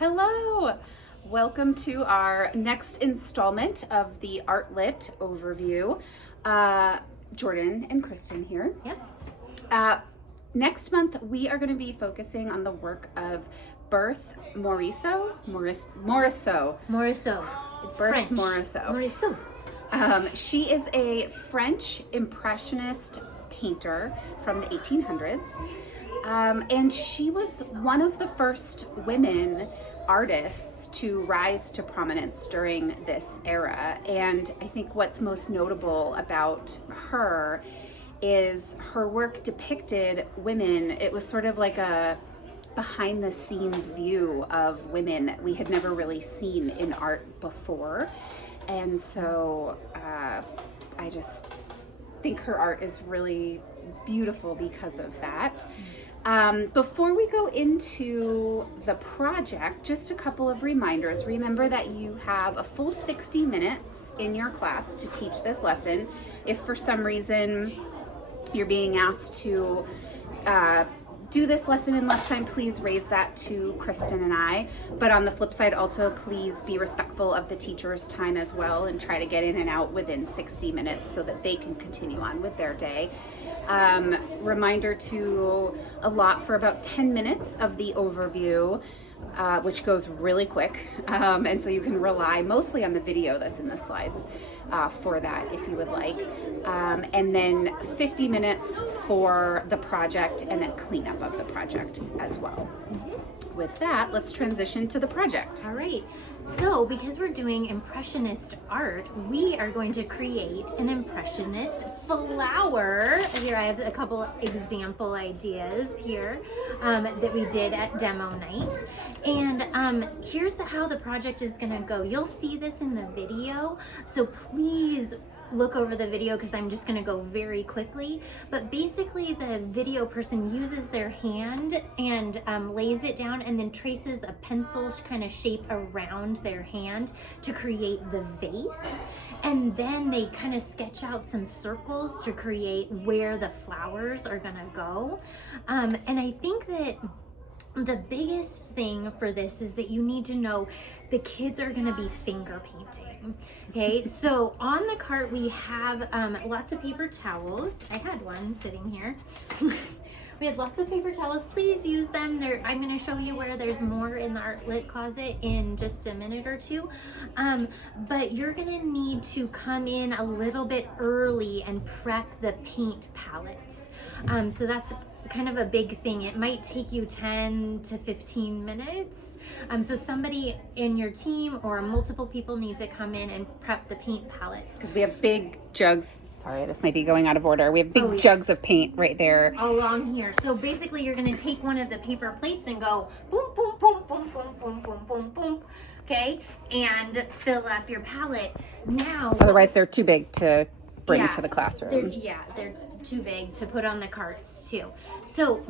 Hello! Welcome to our next installment of the Art Lit overview. Jordan and Kristen here. Yep. Next month, we are going to be focusing on the work of Berthe Morisot. Morisot. It's Berthe French. Morisot. Morisot. She is a French Impressionist painter from the 1800s. And she was one of the first women artists to rise to prominence during this era. And I think what's most notable about her is her work depicted women. It was sort of like a behind the scenes view of women that we had never really seen in art before. And so I just think her art is really beautiful because of that. Before we go into the project, just a couple of reminders. Remember that you have a full 60 minutes in your class to teach this lesson. If for some reason you're being asked to do this lesson in less time, please raise that to Kristen and I. But on the flip side, also please be respectful of the teacher's time as well and try to get in and out within 60 minutes so that they can continue on with their day. Reminder to allot for about 10 minutes of the overview, which goes really quick. And so you can rely mostly on the video that's in the slides for that if you would like. And then 50 minutes for the project and then cleanup of the project as well. Mm-hmm. With that, let's transition to the project. All right. So, because we're doing Impressionist art, we are going to create an Impressionist flower. Here I have a couple example ideas here that we did at demo night. And here's how the project is going to go. You'll see this in the video, so please look over the video because I'm just going to go very quickly. But basically the video person uses their hand and lays it down and then traces a pencil kind of shape around their hand to create the vase. And then they kind of sketch out some circles to create where the flowers are going to go. And I think that the biggest thing for this is that you need to know the kids are going to be finger painting. Okay, so on the cart we have lots of paper towels. I had one sitting here. We had lots of paper towels. Please use them. I'm going to show you where there's more in the Art Lit closet in just a minute or two. But you're going to need to come in a little bit early and prep the paint palettes. So that's kind of a big thing. It might take you 10 to 15 minutes. So somebody in your team or multiple people need to come in and prep the paint palettes. Because we have big jugs. Sorry, this might be going out of order. We have big jugs of paint right there. Along here. So basically you're going to take one of the paper plates and go boom, boom, boom, boom, boom, boom, boom, boom, boom. Okay? And fill up your palette. Now, otherwise they're too big to bring to the classroom. They're too big to put on the carts too. So,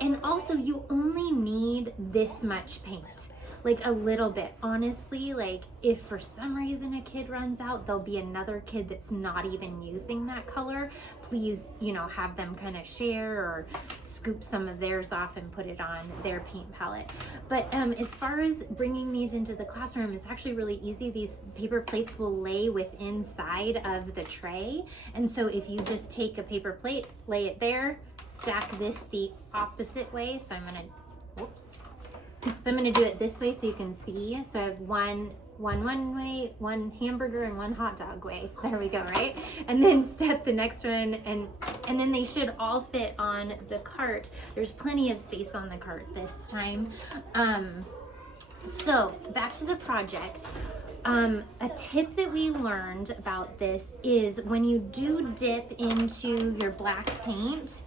and also you only need this much paint, like a little bit. Honestly, like if for some reason a kid runs out, there'll be another kid that's not even using that color. Please, have them kind of share or scoop some of theirs off and put it on their paint palette. But as far as bringing these into the classroom, it's actually really easy. These paper plates will lay within inside of the tray. And so if you just take a paper plate, lay it there, stack this the opposite way. So I'm gonna do it this way so you can see. So I have one way, one hamburger, and one hot dog way. There we go, right? And then step the next one, and then they should all fit on the cart. There's plenty of space on the cart this time. So back to the project. A tip that we learned about this is when you do dip into your black paint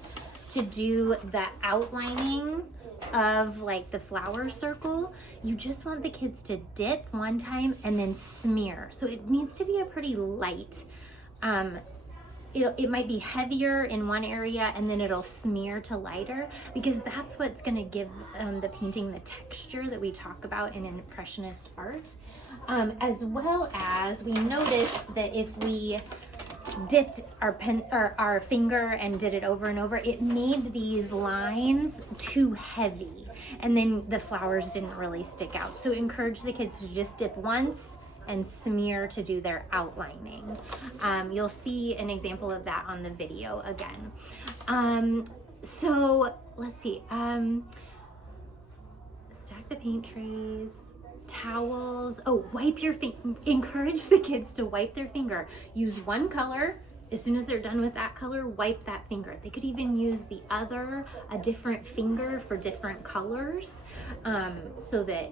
to do the outlining of like the flower circle, you just want the kids to dip one time and then smear. So it needs to be a pretty light, it might be heavier in one area and then it'll smear to lighter, because that's what's going to give the painting the texture that we talk about in Impressionist art. As well as we noticed that if we dipped our pen or our finger and did it over and over, it made these lines too heavy, and then the flowers didn't really stick out. So encourage the kids to just dip once and smear to do their outlining. You'll see an example of that on the video again. So let's see. Stack the paint trays, towels. Oh, wipe your finger. Encourage the kids to wipe their finger. Use one color. As soon as they're done with that color, wipe that finger. They could even use a different finger for different colors, so that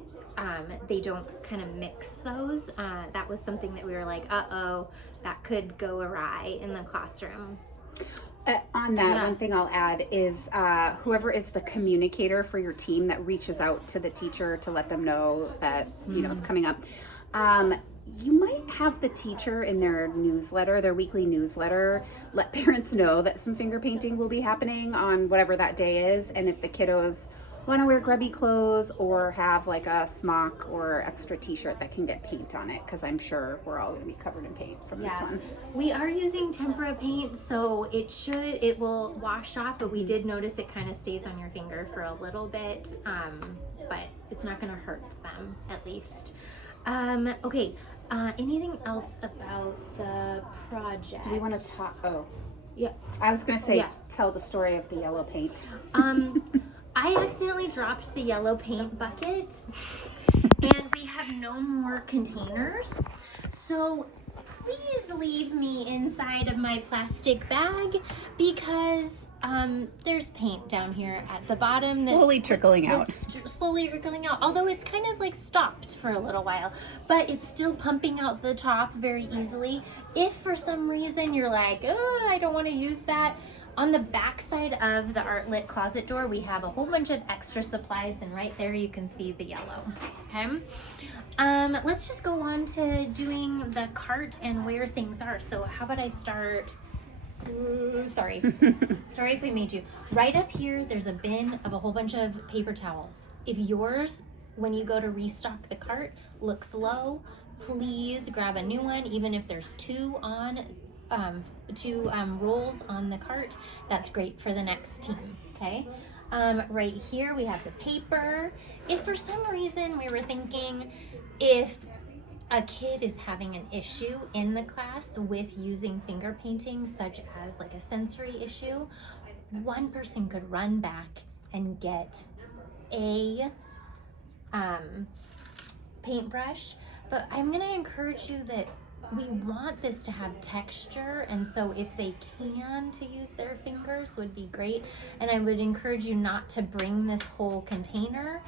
they don't kind of mix those. That was something that we were like, uh-oh, that could go awry in the classroom. On that, one thing I'll add is whoever is the communicator for your team that reaches out to the teacher to let them know that, you know, it's coming up. You might have the teacher in their newsletter, their weekly newsletter, let parents know that some finger painting will be happening on whatever that day is. And if the kiddos want to wear grubby clothes or have like a smock or extra t-shirt that can get paint on it, because I'm sure we're all going to be covered in paint from this one. We are using tempera paint, so it will wash off, but we did notice it kind of stays on your finger for a little bit, but it's not going to hurt them, at least. Okay, anything else about the project? Do we want to talk? Oh, yeah. I was going to say, tell the story of the yellow paint. I accidentally dropped the yellow paint bucket and we have no more containers. So please leave me inside of my plastic bag, because there's paint down here at the bottom slowly trickling out. Although it's kind of like stopped for a little while, but it's still pumping out the top very easily. If for some reason you're like, oh, I don't want to use that, on the back side of the Art Lit closet door, we have a whole bunch of extra supplies, and right there you can see the yellow. Okay. Let's just go on to doing the cart and where things are. So how about I start? Sorry if we made you. Right up here, there's a bin of a whole bunch of paper towels. If yours, when you go to restock the cart, looks low, please grab a new one, even if there's two rolls on the cart. That's great for the next team. Okay. Right here we have the paper. If for some reason we were thinking, if a kid is having an issue in the class with using finger painting, such as like a sensory issue, one person could run back and get a paintbrush. But I'm gonna encourage you that we want this to have texture, and so if they can to use their fingers would be great. And I would encourage you not to bring this whole container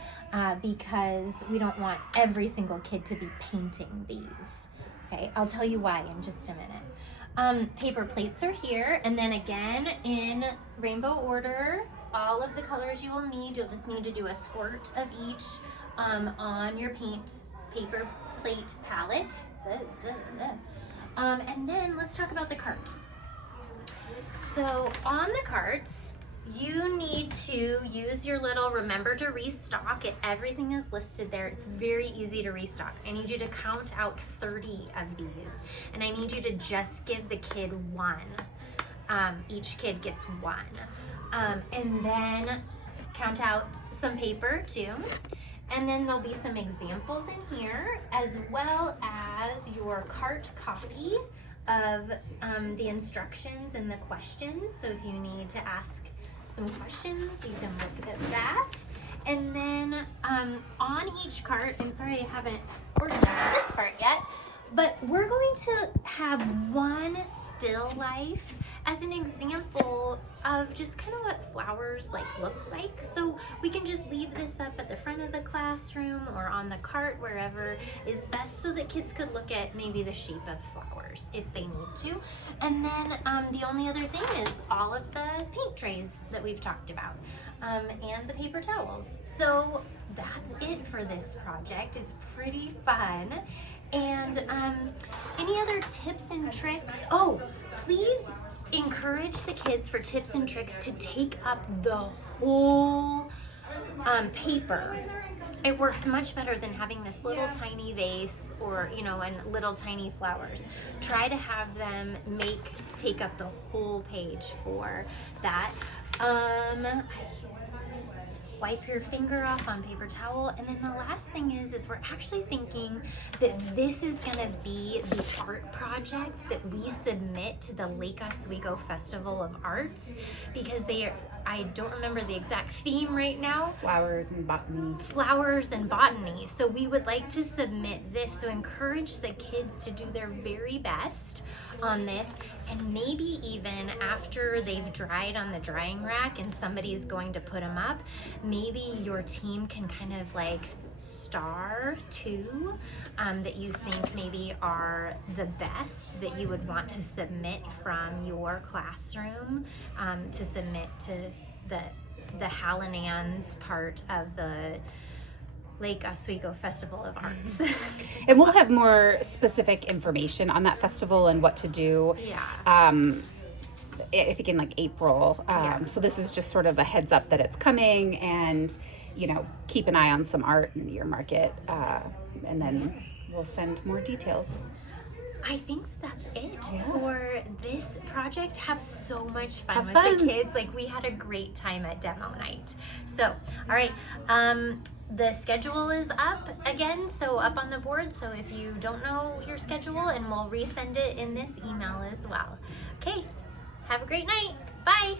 because we don't want every single kid to be painting these. Okay, I'll tell you why in just a minute. Paper plates are here, and then again in rainbow order, all of the colors you will need. You'll just need to do a squirt of each on your paper plate palette. And then let's talk about the cart. So on the carts, you need to use your little remember to restock. Everything is listed there. It's very easy to restock. I need you to count out 30 of these, and I need you to just give the kid one. Each kid gets one. And then count out some paper too. And then there'll be some examples in here, as well as your cart copy of the instructions and the questions. So if you need to ask some questions, you can look at that. And then on each cart, I'm sorry I haven't organized this part yet, but we're going to have one still life as an example of just kind of what flowers look like. So we can just leave this up at the front of the classroom or on the cart, wherever is best, so that kids could look at maybe the shape of flowers if they need to. And then the only other thing is all of the paint trays that we've talked about, and the paper towels. So that's it for this project. It's pretty fun. And any other tips and tricks? Oh, please encourage the kids for tips and tricks to take up the whole paper. it works much better than having this little tiny vase or, you know, and little tiny flowers. Try to have them take up the whole page for that. Wipe your finger off on paper towel. And then the last thing is we're actually thinking that this is gonna be the art project that we submit to the Lake Oswego Festival of Arts, because I don't remember the exact theme right now. Flowers and botany. Flowers and botany. So we would like to submit this, so encourage the kids to do their very best on this, and maybe even after they've dried on the drying rack and somebody's going to put them up, maybe your team can kind of like star two that you think maybe are the best that you would want to submit from your classroom to submit to the Hallinan's part of the Lake Oswego Festival of Arts. And we'll have more specific information on that festival and what to do. I think in like April. So this is just sort of a heads up that it's coming, and you know, keep an eye on some art in your market, and then we'll send more details. I think that's it for this project. Have so much fun with fun. the kids. Like, we had a great time at demo night. So, all right. The schedule is up again, so up on the board. So if you don't know your schedule, and we'll resend it in this email as well. Okay. Have a great night. Bye.